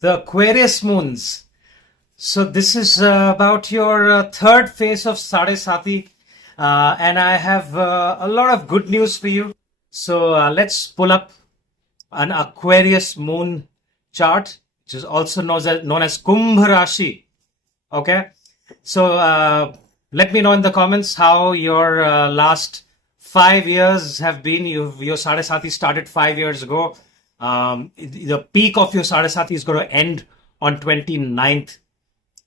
The Aquarius moons. So this is about your third phase of Sade Sati, and I have a lot of good news for you. So let's pull up an Aquarius moon chart, which is also known as Kumbh Rashi. Okay, so let me know in the comments how your last 5 years have been. Your Sade Sati started 5 years ago. The peak of your Sade Sati is going to end on 29th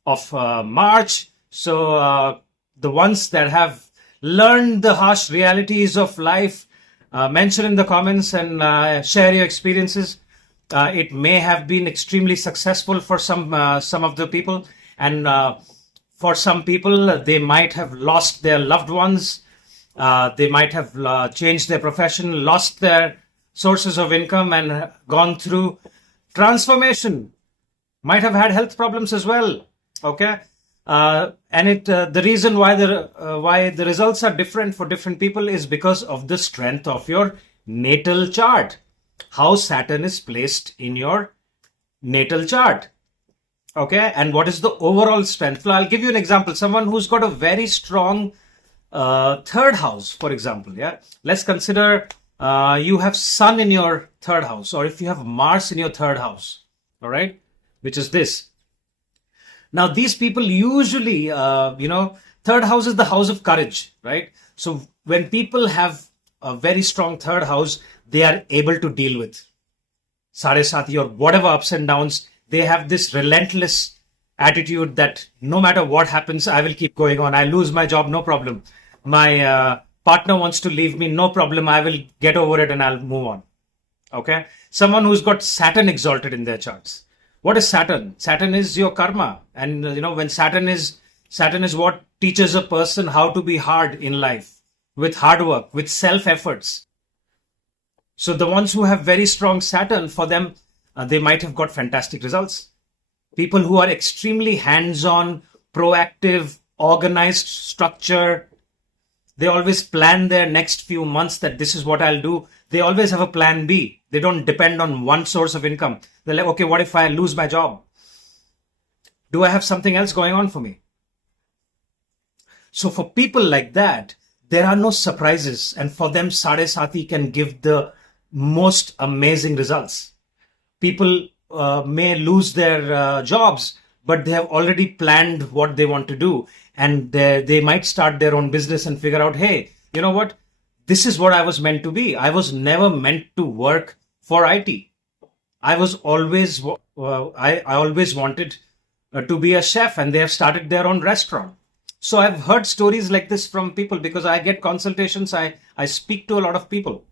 of March. So the ones that have learned the harsh realities of life, mention in the comments and share your experiences. It may have been extremely successful for some of the people, and for some people they might have lost their loved ones. They might have changed their profession, lost their sources of income, and gone through transformation. Might have had health problems as well. Okay, and the reason why the results are different for different people is because of the strength of your natal chart. How Saturn is placed in your natal chart. Okay, and what is the overall strength? Well, I'll give you an example. Someone who's got a very strong third house, for example. Yeah, let's consider you have Sun in your third house, or if you have Mars in your third house. All right, which is this. Now, these people usually, third house is the house of courage, right? So when people have a very strong third house, they are able to deal with Sade Sati or whatever ups and downs. They have this relentless attitude that no matter what happens, I will keep going on. I lose my job, no problem. My partner wants to leave me, no problem. I will get over it and I'll move on. Okay? Someone who's got Saturn exalted in their charts. What is Saturn? Saturn is your karma. And when Saturn is what teaches a person how to be hard in life, with hard work, with self-efforts. So the ones who have very strong Saturn, for them, they might have got fantastic results. People who are extremely hands-on, proactive, organized, structure, they always plan their next few months that this is what I'll do. They always have a plan B. They don't depend on one source of income. They're like, okay, what if I lose my job? Do I have something else going on for me? So for people like that, there are no surprises. And for them, Sade Sati can give the most amazing results. People may lose their jobs, but they have already planned what they want to do. And they might start their own business and figure out, hey, you know what? This is what I was meant to be. I was never meant to work for IT. I always wanted to be a chef, and they have started their own restaurant. So I've heard stories like this from people because I get consultations. I speak to a lot of people.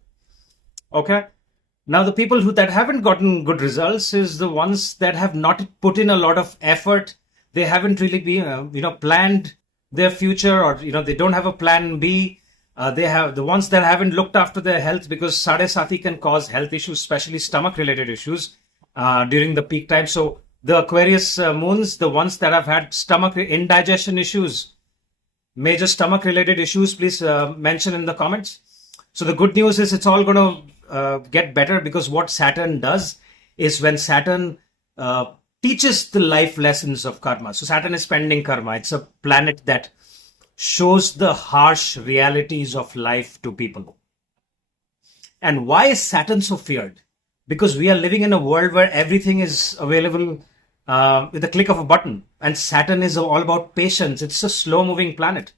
Okay. Now, the people that haven't gotten good results is the ones that have not put in a lot of effort. They haven't really been, planned their future, or, they don't have a plan B. They have the ones that haven't looked after their health, because Sade Sati can cause health issues, especially stomach-related issues during the peak time. So the Aquarius moons, the ones that have had stomach indigestion issues, major stomach-related issues, please mention in the comments. So the good news is it's all going to get better, because what Saturn does is, when Saturn teaches the life lessons of karma. So Saturn is spending karma. It's a planet that shows the harsh realities of life to people. And why is Saturn so feared? Because we are living in a world where everything is available with the click of a button. And Saturn is all about patience. It's a slow-moving planet.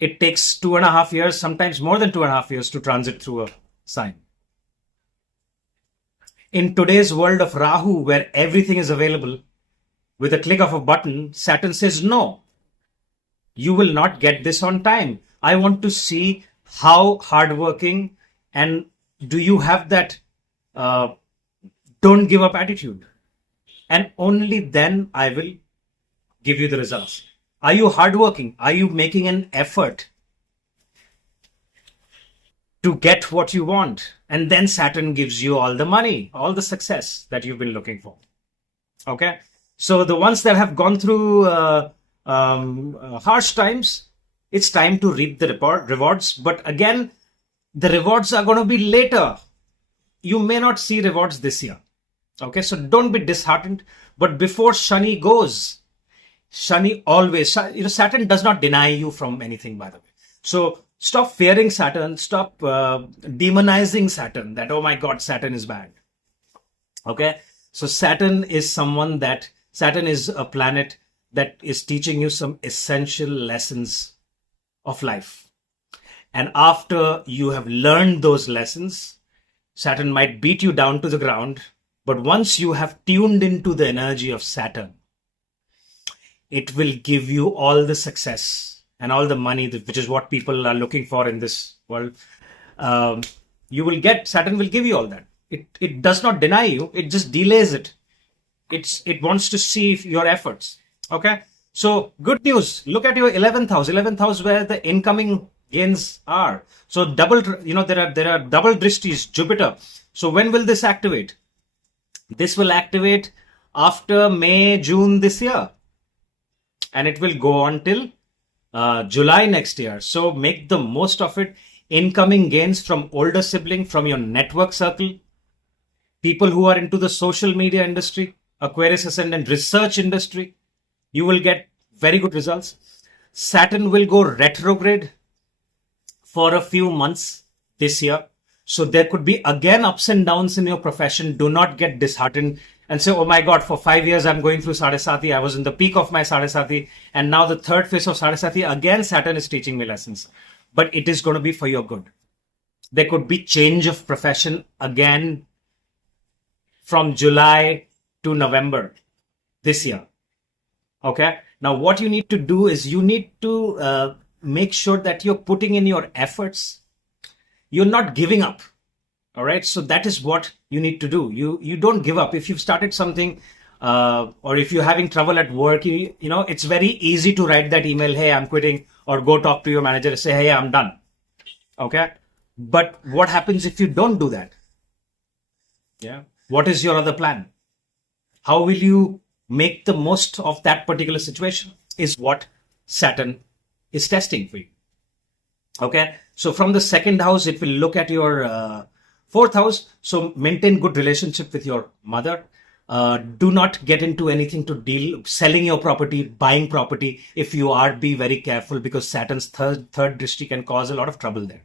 It takes 2.5 years, sometimes more than 2.5 years, to transit through a sign. In today's world of Rahu, where everything is available with a click of a button, Saturn says, no, you will not get this on time. I want to see how hardworking, and do you have that don't give up attitude. And only then I will give you the results. Are you hardworking? Are you making an effort to get what you want? And then Saturn gives you all the money, all the success that you've been looking for. Okay. So the ones that have gone through harsh times, it's time to reap the rewards. But again, the rewards are going to be later. You may not see rewards this year. Okay, so don't be disheartened. But before Shani goes, Shani always, Saturn does not deny you from anything, by the way. So stop fearing Saturn, stop demonizing Saturn, that, oh my God, Saturn is bad. Okay, so Saturn is a planet that is teaching you some essential lessons of life. And after you have learned those lessons, Saturn might beat you down to the ground. But once you have tuned into the energy of Saturn, it will give you all the success and all the money, which is what people are looking for in this world. Saturn will give you all that. It does not deny you, it just delays it. It wants to see your efforts. Okay, so good news. Look at your 11th house where the incoming gains are. So there are double drishtis, Jupiter. So when will this activate? This will activate after May, June this year. And it will go on till July next year. So make the most of it. Incoming gains from older sibling, from your network circle, people who are into the social media industry, Aquarius ascendant research industry, you will get very good results. Saturn will go retrograde for a few months this year. So there could be again ups and downs in your profession. Do not get disheartened and say, oh my God, for 5 years I'm going through Sade Sati. I was in the peak of my Sade Sati. And now the third phase of Sade Sati, again Saturn is teaching me lessons. But it is going to be for your good. There could be change of profession again from July to November this year. Okay. Now what you need to do is you need to make sure that you're putting in your efforts. You're not giving up. All right. So that is what you need to do. You don't give up. If you've started something or if you're having trouble at work, it's very easy to write that email, hey, I'm quitting, or go talk to your manager and say, hey, I'm done. Okay. But what happens if you don't do that? Yeah. What is your other plan? How will you make the most of that particular situation is what Saturn is testing for you. Okay. So from the second house, it will look at your fourth house. So maintain good relationship with your mother. Do not get into anything to deal selling your property, buying property. If you are, be very careful, because Saturn's third drishti can cause a lot of trouble there.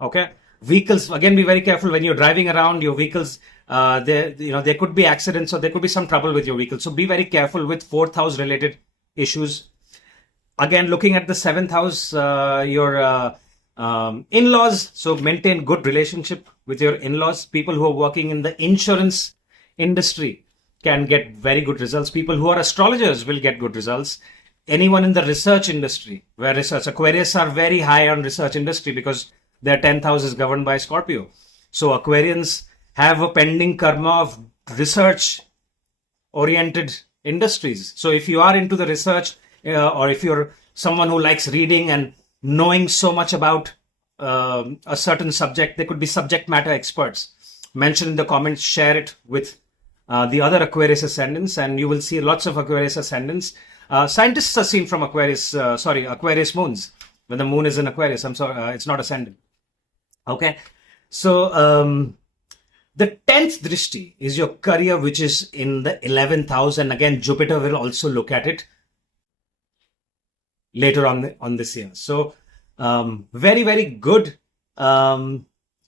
Okay. Vehicles, again, be very careful when you're driving around your vehicles. There could be accidents, or there could be some trouble with your vehicle. So be very careful with fourth house related issues. Again, looking at the seventh house, your in-laws. So maintain good relationship with your in-laws. People who are working in the insurance industry can get very good results. People who are astrologers will get good results. Anyone in the research industry, where research, Aquarius are very high on research industry because their 10th house is governed by Scorpio. So Aquarians have a pending karma of research oriented industries. So if you are into the research, or if you're someone who likes reading and knowing so much about a certain subject, there could be subject matter experts. Mention in the comments, share it with the other Aquarius ascendants, and you will see lots of Aquarius ascendants. Scientists are seen from Aquarius moons. When the moon is in Aquarius, it's not ascendant. Okay. So the 10th drishti is your career, which is in the 11th house. And again, Jupiter will also look at it later on this year. So very, very good. You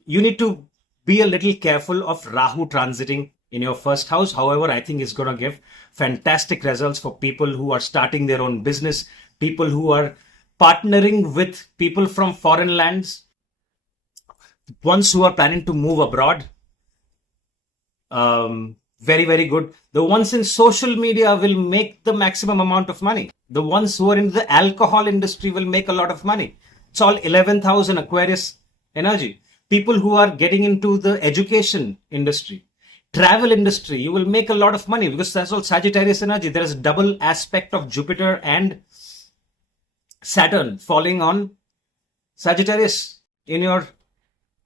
need to be a little careful of Rahu transiting in your first house. However, I think it's going to give fantastic results for people who are starting their own business, people who are partnering with people from foreign lands, ones who are planning to move abroad. Very, very good. The ones in social media will make the maximum amount of money. The ones who are in the alcohol industry will make a lot of money. It's all 11th house in Aquarius energy. People who are getting into the education industry, travel industry, you will make a lot of money because that's all Sagittarius energy. There is a double aspect of Jupiter and Saturn falling on Sagittarius in your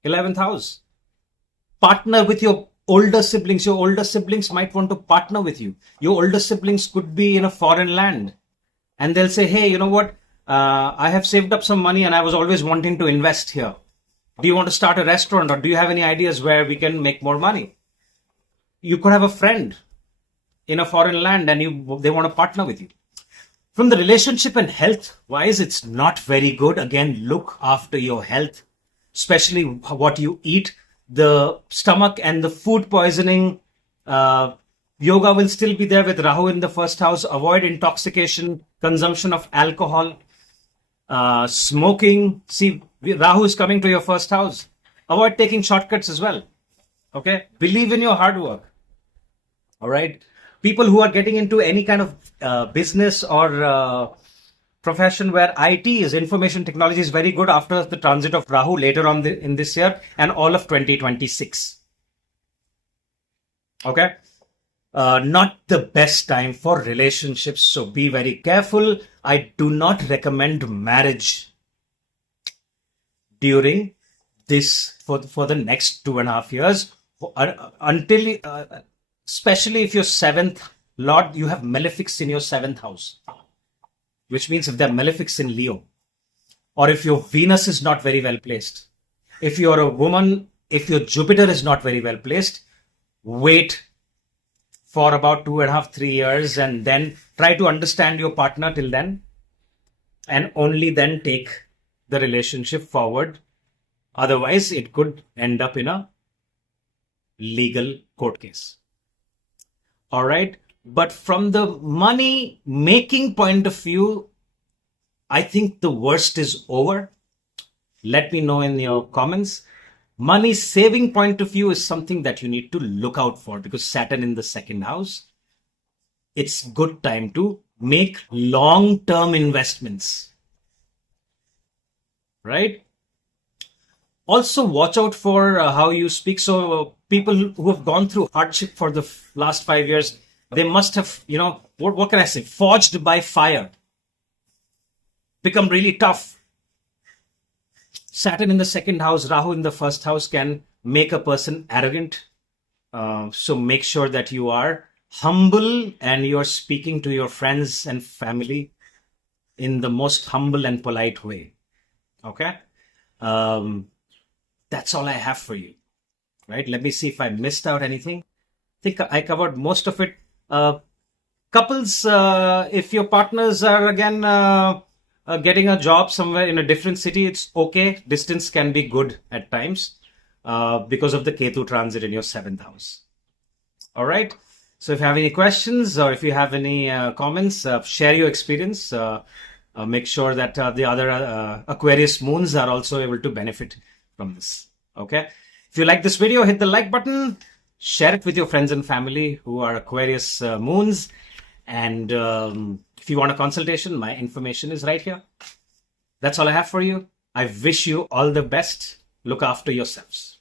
11th house. Partner with your older siblings. Your older siblings might want to partner with you. Your older siblings could be in a foreign land and they'll say, hey, you know what? I have saved up some money and I was always wanting to invest here. Do you want to start a restaurant, or do you have any ideas where we can make more money? you could have a friend in a foreign land and they want to partner with you. From the relationship and health wise, it's not very good. Again, look after your health, especially what you eat. The stomach and the food poisoning, yoga will still be there with Rahu in the first house. Avoid intoxication, consumption of alcohol, smoking. See, Rahu is coming to your first house. Avoid taking shortcuts as well. Okay? Believe in your hard work. All right? People who are getting into any kind of business or profession where IT is, information technology, is very good after the transit of Rahu later on in this year and all of 2026. Okay? Not the best time for relationships, so be very careful. I do not recommend marriage during this for the next 2.5 years until especially if your seventh lord, you have malefics in your seventh house, which means if they're malefics in Leo, or if your Venus is not very well placed, if you're a woman, if your Jupiter is not very well placed, wait for about 2.5-3 years and then try to understand your partner till then, and only then take the relationship forward. Otherwise, it could end up in a legal court case. All right. But from the money making point of view, I think the worst is over. Let me know in your comments. Money saving point of view is something that you need to look out for, because Saturn in the second house, it's good time to make long-term investments. Right? Also, watch out for how you speak. So people who have gone through hardship for the last 5 years, they must have, what can I say? Forged by fire. Become really tough. Saturn in the second house, Rahu in the first house can make a person arrogant. So make sure that you are humble and you are speaking to your friends and family in the most humble and polite way. Okay? That's all I have for you. Right? Let me see if I missed out anything. I think I covered most of it. Couples, if your partners are again getting a job somewhere in a different city, it's okay. Distance can be good at times because of the Ketu transit in your seventh house. All right. So if you have any questions or if you have any comments, share your experience. Make sure that the other Aquarius moons are also able to benefit from this. Okay. If you like this video, hit the like button, share it with your friends and family who are Aquarius moons. And if you want a consultation, my information is right here. That's all I have for you. I wish you all the best. Look after yourselves.